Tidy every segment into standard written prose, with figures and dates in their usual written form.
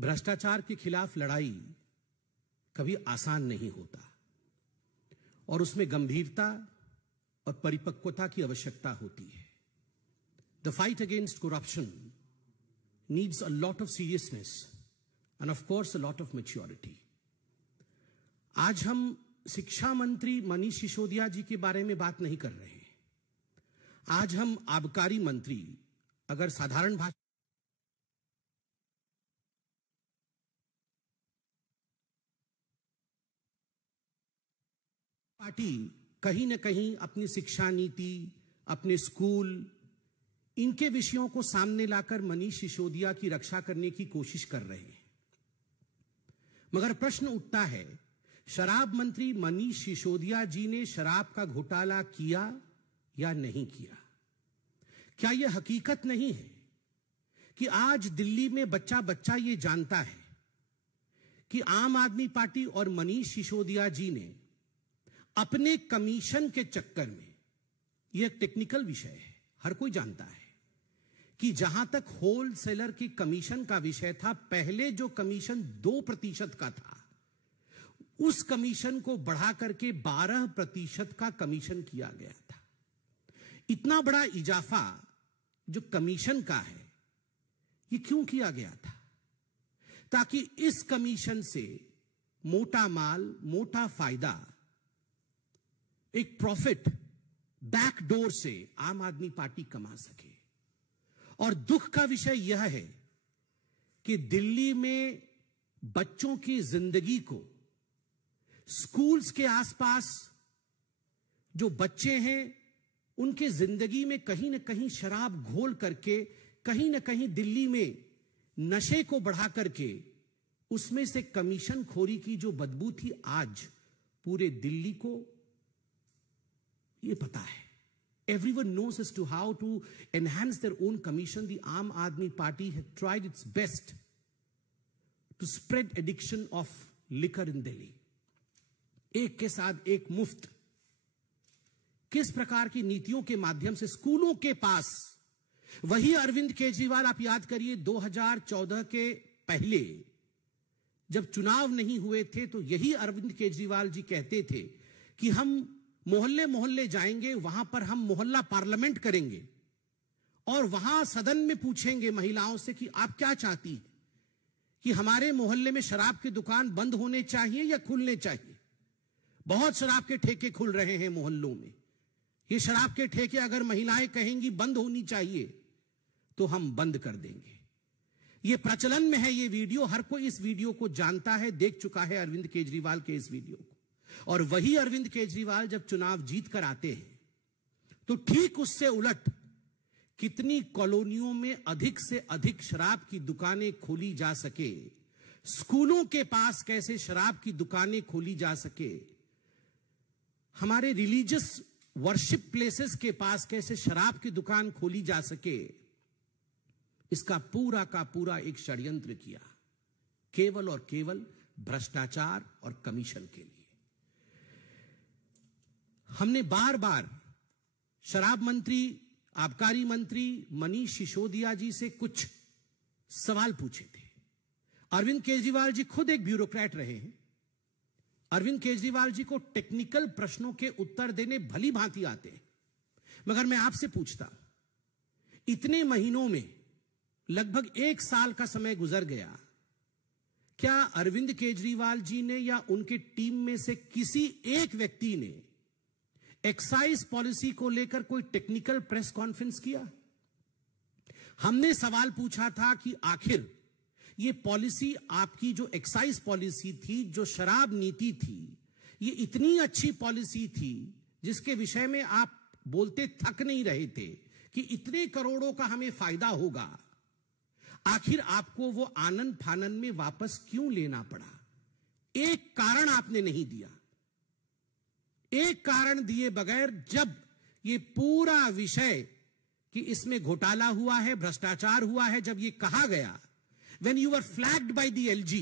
भ्रष्टाचार के खिलाफ लड़ाई कभी आसान नहीं होता और उसमें गंभीरता और परिपक्वता की आवश्यकता होती है। The fight against corruption needs a lot of seriousness end of course a lot of maturity. आज हम शिक्षा मंत्री मनीष सिसोदिया जी के बारे में बात नहीं कर रहे हैं। आज हम आबकारी मंत्री, अगर साधारण भाषा पार्टी कहीं न कहीं अपनी शिक्षा नीति, अपने स्कूल, इनके विषयों को सामने लाकर मनीष सिसोदिया की रक्षा करने की कोशिश कर रहे हैं। मगर प्रश्न उठता है, शराब मंत्री मनीष सिसोदिया जी ने शराब का घोटाला किया या नहीं किया? क्या यह हकीकत नहीं है कि आज दिल्ली में बच्चा बच्चा यह जानता है कि आम आदमी पार्टी और मनीष सिसोदिया जी ने अपने कमीशन के चक्कर में, यह एक टेक्निकल विषय है, हर कोई जानता है कि जहां तक होलसेलर की कमीशन का विषय था, पहले जो कमीशन 2% का था, उस कमीशन को बढ़ा करके 12% का कमीशन किया गया था। इतना बड़ा इजाफा जो कमीशन का है, ये क्यों किया गया था? ताकि इस कमीशन से मोटा माल, मोटा फायदा, एक प्रॉफिट बैकडोर से आम आदमी पार्टी कमा सके। और दुख का विषय यह है कि दिल्ली में बच्चों की जिंदगी को, स्कूल्स के आसपास जो बच्चे हैं, उनके जिंदगी में कहीं ना कहीं शराब घोल करके, कहीं ना कहीं दिल्ली में नशे को बढ़ा करके, उसमें से कमीशन खोरी की जो बदबू थी, आज पूरे दिल्ली को ये पता है। Everyone knows as to how to enhance their own commission. The Aam Aadmi Party had tried its best to spread addiction of liquor in Delhi. एक के साथ एक मुफ्त, किस प्रकार की नीतियों के माध्यम से स्कूलों के पास, वही अरविंद केजरीवाल, आप याद करिए 2014 के पहले जब चुनाव नहीं हुए थे, तो यही अरविंद केजरीवाल जी कहते थे कि हम मोहल्ले मोहल्ले जाएंगे, वहां पर हम मोहल्ला पार्लियामेंट करेंगे और वहां सदन में पूछेंगे महिलाओं से कि आप क्या चाहती हैं, कि हमारे मोहल्ले में शराब की दुकान बंद होने चाहिए या खुलने चाहिए? बहुत शराब के ठेके खुल रहे हैं मोहल्लों में। ये शराब के ठेके अगर महिलाएं कहेंगी बंद होनी चाहिए तो हम बंद कर देंगे। ये प्रचलन में है, ये वीडियो, हर कोई इस वीडियो को जानता है, देख चुका है अरविंद केजरीवाल के इस वीडियो को। और वही अरविंद केजरीवाल जब चुनाव जीत कर आते हैं तो ठीक उससे उलट कितनी कॉलोनियों में अधिक से अधिक शराब की दुकानें खोली जा सके, स्कूलों के पास कैसे शराब की दुकानें खोली जा सके, हमारे रिलीजियस वर्शिप प्लेसेस के पास कैसे शराब की दुकान खोली जा सके, इसका पूरा का पूरा एक षड्यंत्र किया, केवल और केवल भ्रष्टाचार और कमीशन के लिए। हमने बार बार शराब मंत्री, आबकारी मंत्री मनीष सिसोदिया जी से कुछ सवाल पूछे थे। अरविंद केजरीवाल जी खुद एक ब्यूरोक्रेट रहे हैं। अरविंद केजरीवाल जी को टेक्निकल प्रश्नों के उत्तर देने भली भांति आते हैं। मगर मैं आपसे पूछता हूं, इतने महीनों में लगभग 1 साल का समय गुजर गया, क्या अरविंद केजरीवाल जी ने या उनके टीम में से किसी एक व्यक्ति ने एक्साइज पॉलिसी को लेकर कोई टेक्निकल प्रेस कॉन्फ्रेंस किया? हमने सवाल पूछा था कि आखिर ये पॉलिसी, आपकी जो एक्साइज पॉलिसी थी, जो शराब नीति थी, ये इतनी अच्छी पॉलिसी थी जिसके विषय में आप बोलते थक नहीं रहे थे कि इतने करोड़ों का हमें फायदा होगा, आखिर आपको वो आनन फानन में वापस क्यों लेना पड़ा? एक कारण आपने नहीं दिया। एक कारण दिए बगैर जब ये पूरा विषय कि इसमें घोटाला हुआ है, भ्रष्टाचार हुआ है, जब ये कहा गया, when you were flagged by the LG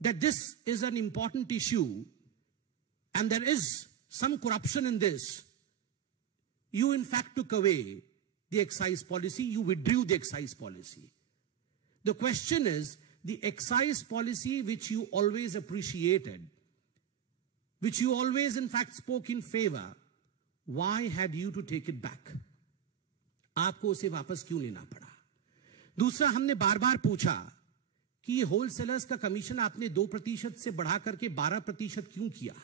that this is an important issue and there is some corruption in this, you in fact took away the excise policy, you withdrew the excise policy. The question is the excise policy which you always appreciated, which you always in fact spoke in favor, why had you to take it back? आपको उसे वापस क्यों लेना पड़ा? दूसरा, हमने बार बार पूछा कि ये होलसेलर्स का कमीशन आपने 2% से बढ़ा करके 12% क्यों किया?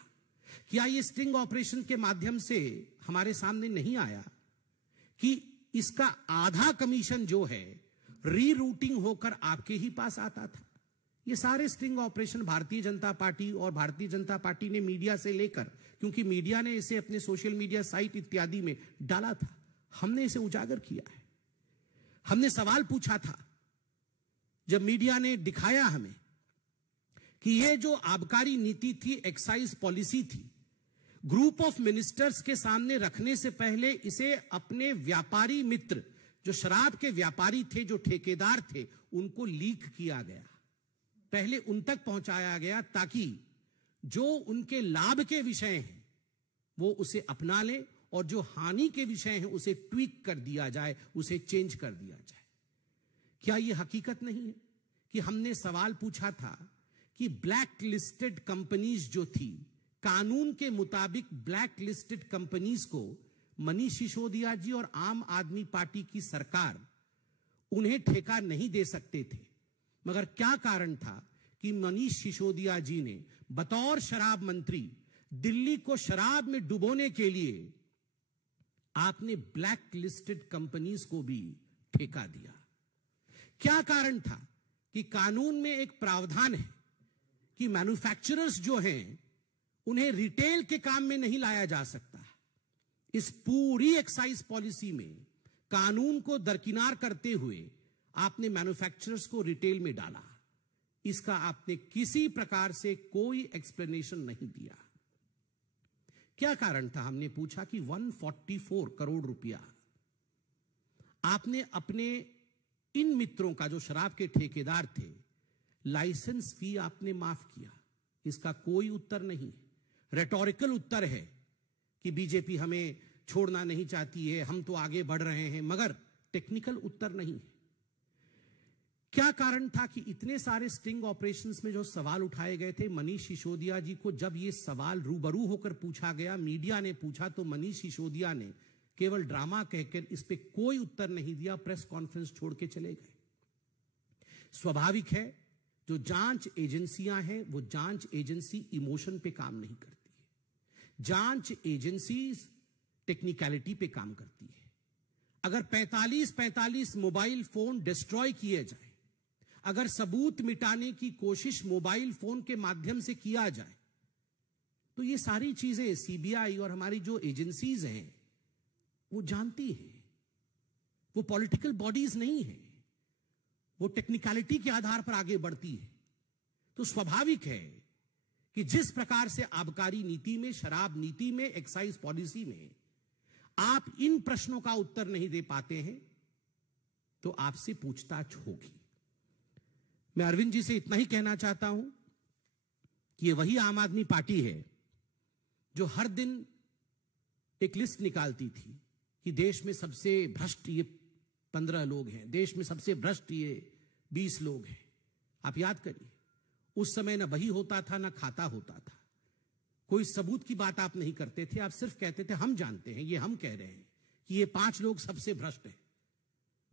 क्या ये स्टिंग ऑपरेशन के माध्यम से हमारे सामने नहीं आया कि इसका आधा कमीशन जो है रीरूटिंग होकर आपके ही पास आता था? ये सारे sting operation Bharatiya Janata party और भारतीय जनता पार्टी ने मीडिया से लेकर, क्योंकि मीडिया ने इसे अपने सोशल मीडिया साइट इत्यादि में डाला था, हमने इसे उजागर किया है। हमने सवाल पूछा था जब मीडिया ने दिखाया हमें कि ये जो आबकारी नीति थी, एक्साइज पॉलिसी थी, ग्रुप ऑफ मिनिस्टर्स के सामने रखने से पहले इसे अपने व्यापारी मित्र, जो शराब के व्यापारी थे, जो ठेकेदार थे, उनको लीक किया गया, पहले उन तक पहुंचाया गया ताकि जो उनके लाभ के विषय हैं वो उसे अपना ले और जो हानि के विषय हैं उसे ट्वीक कर दिया जाए, उसे चेंज कर दिया जाए। क्या यह हकीकत नहीं है कि हमने सवाल पूछा था कि ब्लैक लिस्टेड कंपनीज जो थी, कानून के मुताबिक ब्लैक लिस्टेड कंपनीज को मनीष सिसोदिया जी और आम आदमी पार्टी की सरकार उन्हें ठेका नहीं दे सकते थे, मगर क्या कारण था कि मनीष सिसोदिया जी ने बतौर शराब मंत्री दिल्ली को शराब में डुबोने के लिए आपने ब्लैक लिस्टेड कंपनीज को भी ठेका दिया? क्या कारण था कि कानून में एक प्रावधान है कि मैन्युफैक्चरर्स जो हैं उन्हें रिटेल के काम में नहीं लाया जा सकता? इस पूरी एक्साइज पॉलिसी में कानून को दरकिनार करते हुए आपने मैन्युफैक्चरर्स को रिटेल में डाला। इसका आपने किसी प्रकार से कोई एक्सप्लेनेशन नहीं दिया। क्या कारण था? हमने पूछा कि 144 करोड़ रुपया आपने अपने इन मित्रों का, जो शराब के ठेकेदार थे, लाइसेंस फी आपने माफ किया। इसका कोई उत्तर नहीं। रेटोरिकल उत्तर है कि बीजेपी हमें छोड़ना नहीं चाहती है, हम तो आगे बढ़ रहे हैं, मगर टेक्निकल उत्तर नहीं है। क्या कारण था कि इतने सारे स्टिंग ऑपरेशंस में जो सवाल उठाए गए थे, मनीष सिसोदिया जी को जब ये सवाल रूबरू होकर पूछा गया, मीडिया ने पूछा, तो मनीष सिसोदिया ने केवल ड्रामा कहकर इस पे कोई उत्तर नहीं दिया, प्रेस कॉन्फ्रेंस छोड़ के चले गए। स्वाभाविक है, जो जांच एजेंसियां हैं वो जांच एजेंसी इमोशन पे काम नहीं करती है। जांच एजेंसी टेक्निकलिटी पे काम करती है। अगर 45 मोबाइल फोन डिस्ट्रॉय किए जाए, अगर सबूत मिटाने की कोशिश मोबाइल फोन के माध्यम से किया जाए, तो ये सारी चीजें सीबीआई और हमारी जो एजेंसीज हैं वो जानती हैं। वो पॉलिटिकल बॉडीज नहीं है, वो टेक्निकलिटी के आधार पर आगे बढ़ती है। तो स्वाभाविक है कि जिस प्रकार से आबकारी नीति में, शराब नीति में, एक्साइज पॉलिसी में आप इन प्रश्नों का उत्तर नहीं दे पाते हैं, तो आपसे पूछताछ होगी। मैं अरविंद जी से इतना ही कहना चाहता हूं कि ये वही आम आदमी पार्टी है जो हर दिन एक लिस्ट निकालती थी कि देश में सबसे भ्रष्ट ये 15 लोग हैं, देश में सबसे भ्रष्ट ये 20 लोग हैं। आप याद करिए, उस समय ना बही होता था ना खाता होता था, कोई सबूत की बात आप नहीं करते थे, आप सिर्फ कहते थे हम जानते हैं, ये हम कह रहे हैं कि ये 5 लोग सबसे भ्रष्ट हैं।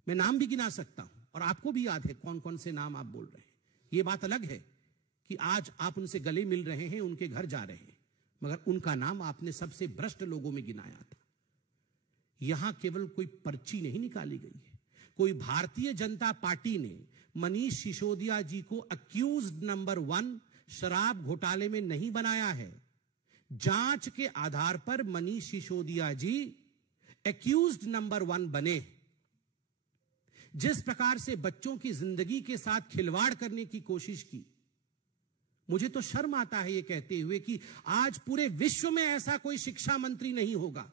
मैं नाम भी गिना सकता हूं और आपको भी याद है कौन कौन से नाम आप बोल रहे हैं। ये बात अलग है कि आज आप उनसे गले मिल रहे हैं, उनके घर जा रहे हैं, मगर उनका नाम आपने सबसे भ्रष्ट लोगों में गिनाया था। यहां केवल कोई पर्ची नहीं निकाली गई है, कोई भारतीय जनता पार्टी ने मनीष सिसोदिया जी को अक्यूज्ड नंबर 1 शराब घोटाले में नहीं बनाया है। जांच के आधार पर मनीष सिसोदिया जी अक्यूज्ड नंबर 1 बने। जिस प्रकार से बच्चों की जिंदगी के साथ खिलवाड़ करने की कोशिश की, मुझे तो शर्म आता है ये कहते हुए कि आज पूरे विश्व में ऐसा कोई शिक्षा मंत्री नहीं होगा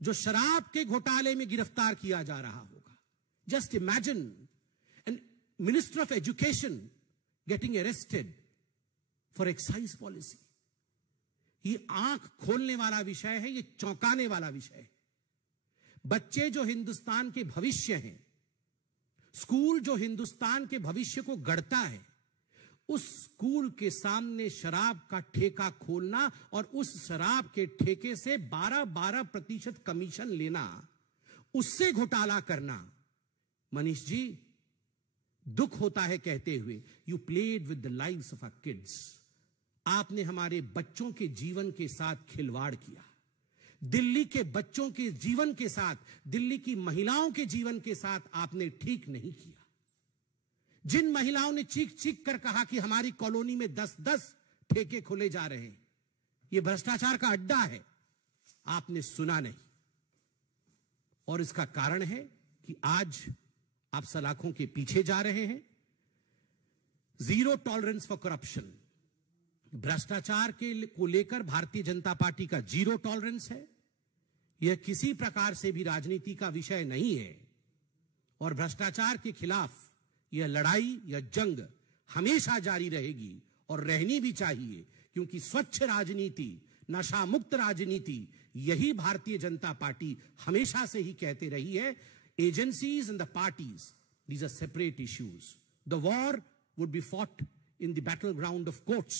जो शराब के घोटाले में गिरफ्तार किया जा रहा होगा। Just imagine an minister of education getting arrested for excise policy. ये आंख खोलने वाला विषय है, ये चौंकाने वाला विषय है। बच्चे जो हिंदुस्तान के भविष्य हैं, स्कूल जो हिंदुस्तान के भविष्य को गढ़ता है, उस स्कूल के सामने शराब का ठेका खोलना और उस शराब के ठेके से 12% कमीशन लेना, उससे घोटाला करना। मनीष जी, दुख होता है कहते हुए, you played with the lives of our kids. आपने हमारे बच्चों के जीवन के साथ खिलवाड़ किया। दिल्ली के बच्चों के जीवन के साथ, दिल्ली की महिलाओं के जीवन के साथ आपने ठीक नहीं किया। जिन महिलाओं ने चीख चीख कर कहा कि हमारी कॉलोनी में 10-10 ठेके खोले जा रहे हैं, यह भ्रष्टाचार का अड्डा है, आपने सुना नहीं। और इसका कारण है कि आज आप सलाखों के पीछे जा रहे हैं। जीरो टॉलरेंस फॉर करप्शन, भ्रष्टाचार को लेकर भारतीय जनता पार्टी का जीरो टॉलरेंस है। यह किसी प्रकार से भी राजनीति का विषय नहीं है और भ्रष्टाचार के खिलाफ यह लड़ाई, यह जंग हमेशा जारी रहेगी और रहनी भी चाहिए, क्योंकि स्वच्छ राजनीति, नशा मुक्त राजनीति, यही भारतीय जनता पार्टी हमेशा से ही कहते रही है। Agencies and the parties, these are separate issues. The war would be fought in the battle ground of courts.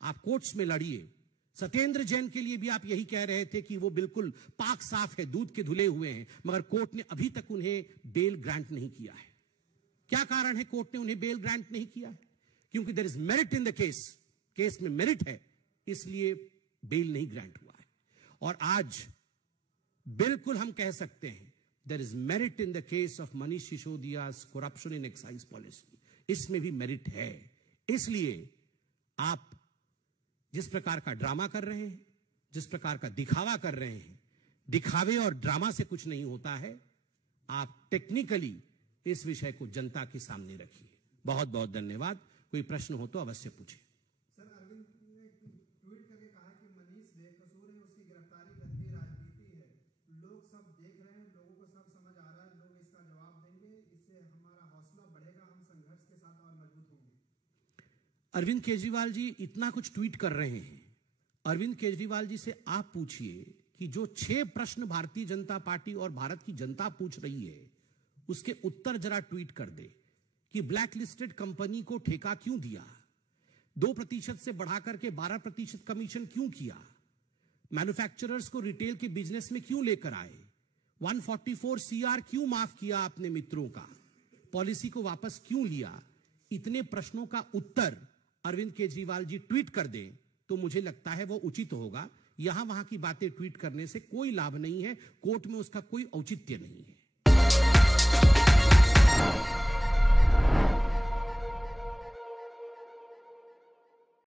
आप कोर्ट्स में लड़िए। सत्येंद्र जैन के लिए भी आप यही कह रहे थे कि वो बिल्कुल पाक साफ है, दूध के धुले हुए हैं, मगर कोर्ट ने अभी तक उन्हें बेल ग्रांट नहीं किया है। क्या कारण है कोर्ट ने उन्हें बेल ग्रांट नहीं किया है? क्योंकि there is merit in the case में मेरिट है, इसलिए बेल नहीं ग्रांट हुआ है। और आज बिल्कुल हम कह सकते हैं there is merit in the case of Manish Sisodia's corruption in excise policy. इसमें भी मेरिट है। इसलिए आप जिस प्रकार का ड्रामा कर रहे हैं, जिस प्रकार का दिखावा कर रहे हैं, दिखावे और ड्रामा से कुछ नहीं होता है। आप टेक्निकली इस विषय को जनता के सामने रखिए। बहुत बहुत धन्यवाद। कोई प्रश्न हो तो अवश्य पूछिए। सर, अरविंद ने ट्वीट करके कहा कि मनीष बेकसूर है, उसकी गिरफ्तारी गंदी राजनीति है। लोग सब देख रहे हैं, लोगों को सब समझ आ रहा है, लोग इसका जवाब देंगे, इससे हमारा हौसला बढ़ेगा, हम संघर्ष के साथ और मजबूत होंगे। अरविंद केजरीवाल जी इतना कुछ ट्वीट कर रहे हैं। अरविंद केजरीवाल जी से आप पूछिए कि जो 6 प्रश्न भारतीय जनता पार्टी और भारत की जनता पूछ रही है, उसके उत्तर जरा ट्वीट कर दे कि ब्लैक लिस्टेड कंपनी को ठेका क्यों दिया, 2% से बढ़ाकर के 12% कमीशन क्यों किया, मैन्युफैक्चरर्स को रिटेल के बिजनेस में क्यों लेकर आए, 144 CR क्यों माफ किया आपने मित्रों का, पॉलिसी को वापस क्यों लिया। इतने प्रश्नों का उत्तर अरविंद केजरीवाल जी ट्वीट कर दें तो मुझे लगता है वो उचित होगा। यहां वहां की बातें ट्वीट करने से कोई लाभ नहीं है, कोर्ट में उसका कोई औचित्य नहीं है।